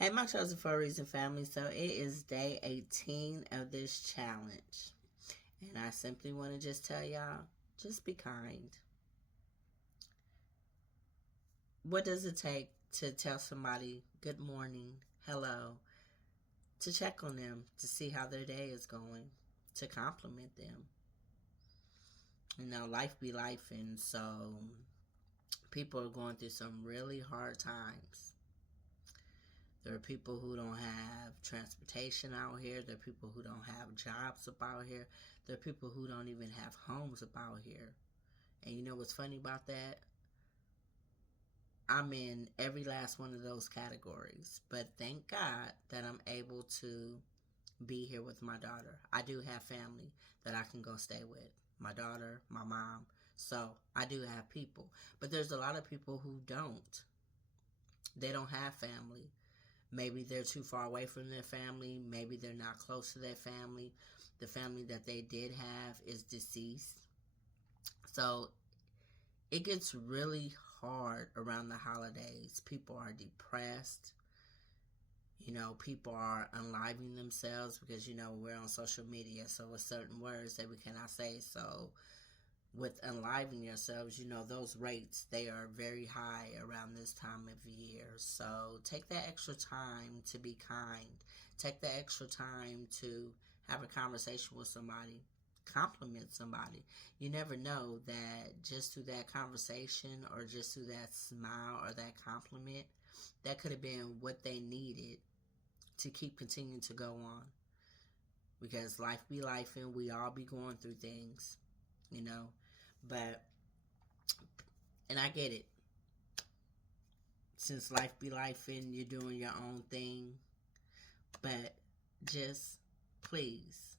Hey, my chosen for a reason family. So it is day 18 of this challenge. And I simply want to just tell y'all, just be kind. What does it take to tell somebody good morning, hello, to check on them, to see how their day is going, to compliment them? Life be life, and so people are going through some really hard times. There are people who don't have transportation out here. There are people who don't have jobs up out here. There are people who don't even have homes up out here. And you know what's funny about that? I'm in every last one of those categories. But thank God that I'm able to be here with my daughter. I do have family that I can go stay with. My daughter, my mom. So I do have people. But there's a lot of people who don't. They don't have family. Maybe they're too far away from their family. Maybe they're not close to their family. The family that they did have is deceased. So it gets really hard around the holidays. People are depressed. People are unliving themselves because, we're on social media. So with certain words that we cannot say. So with enlivening yourselves, those rates, they are very high around this time of year. So take that extra time to be kind. Take that extra time to have a conversation with somebody. Compliment somebody. You never know that just through that conversation or just through that smile or that compliment, that could have been what they needed to keep continuing to go on. Because life be life and we all be going through things. But, and I get it. Since life be life and you're doing your own thing. But just, please,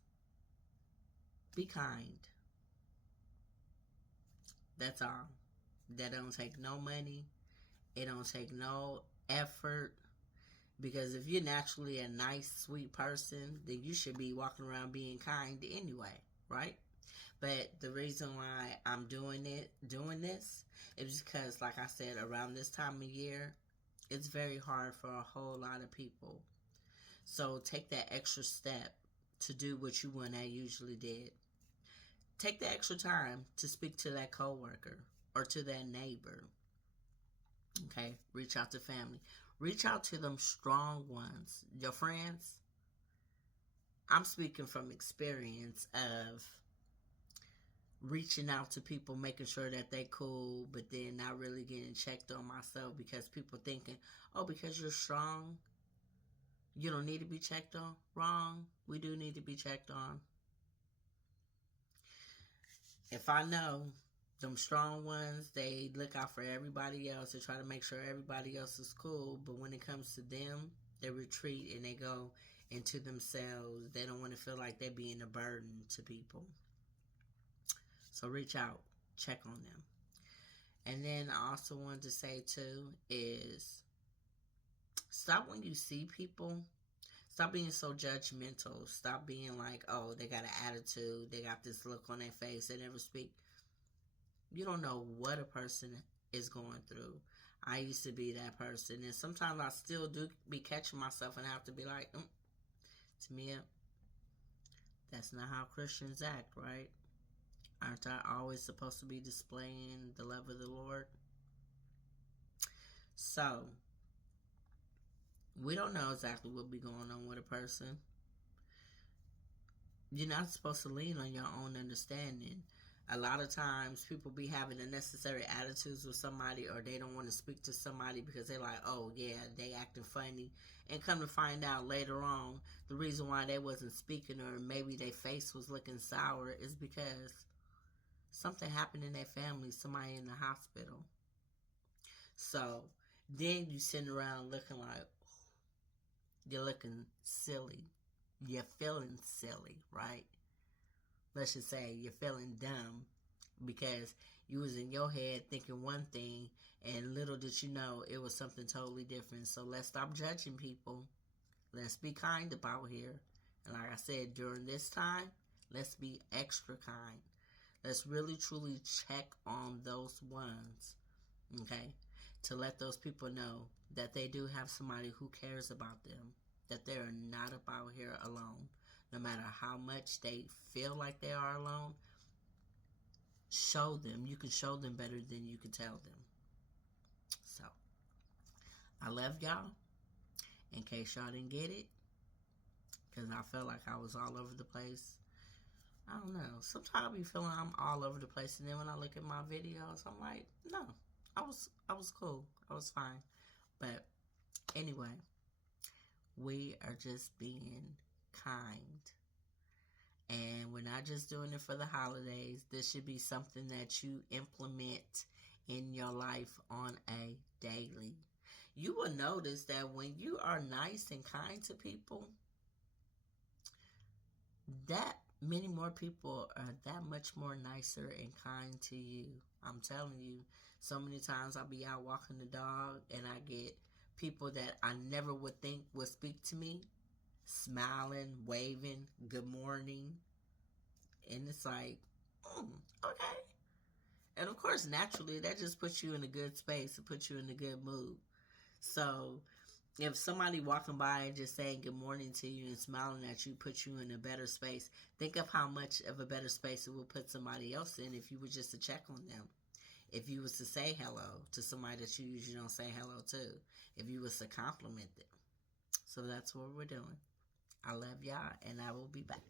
be kind. That's all. That don't take no money. It don't take no effort. Because if you're naturally a nice, sweet person, then you should be walking around being kind anyway, right? But the reason why I'm doing this, is because, like I said, around this time of year, it's very hard for a whole lot of people. So take that extra step to do what you wouldn't have usually did. Take the extra time to speak to that coworker or to that neighbor. Okay, reach out to family. Reach out to them strong ones. Your friends. I'm speaking from experience of reaching out to people, making sure that they cool, but then not really getting checked on myself because people thinking, oh, because you're strong, you don't need to be checked on. Wrong. We do need to be checked on. If I know them strong ones, they look out for everybody else. They try to make sure everybody else is cool, but when it comes to them, they retreat and they go into themselves. They don't want to feel like they're being a burden to people. So reach out, check on them. And then I also wanted to say too is stop when you see people. Stop being so judgmental. Stop being like, oh, they got an attitude. They got this look on their face. They never speak. You don't know what a person is going through. I used to be that person. And sometimes I still do be catching myself and I have to be like, Tamia, that's not how Christians act, right? Aren't I always supposed to be displaying the love of the Lord? So, we don't know exactly what be going on with a person. You're not supposed to lean on your own understanding. A lot of times people be having unnecessary attitudes with somebody or they don't want to speak to somebody because they're like, oh yeah, they acting funny. And come to find out later on, the reason why they wasn't speaking or maybe their face was looking sour is because something happened in their family, somebody in the hospital. So then you sitting around looking like, you're looking silly. You're feeling silly, right? Let's just say you're feeling dumb because you was in your head thinking one thing and little did you know it was something totally different. So let's stop judging people. Let's be kind about here. And like I said, during this time, let's be extra kind. Let's really truly check on those ones, okay? To let those people know that they do have somebody who cares about them, that they are not up out here alone. No matter how much they feel like they are alone, show them. You can show them better than you can tell them. So, I love y'all. In case y'all didn't get it, because I felt like I was all over the place. I don't know. Sometimes I be feeling I'm all over the place, and then when I look at my videos, I'm like, no, I was cool. I was fine. But anyway, we are just being kind. And we're not just doing it for the holidays. This should be something that you implement in your life on a daily. You will notice that when you are nice and kind to people, that many more people are that much more nicer and kind to you. I'm telling you, so many times I'll be out walking the dog and I get people that I never would think would speak to me, smiling, waving, good morning. And it's like, okay. And of course, naturally, that just puts you in a good space. It puts you in a good mood. So if somebody walking by and just saying good morning to you and smiling at you puts you in a better space, think of how much of a better space it will put somebody else in if you were just to check on them. If you was to say hello to somebody that you usually don't say hello to. If you was to compliment them. So that's what we're doing. I love y'all, and I will be back.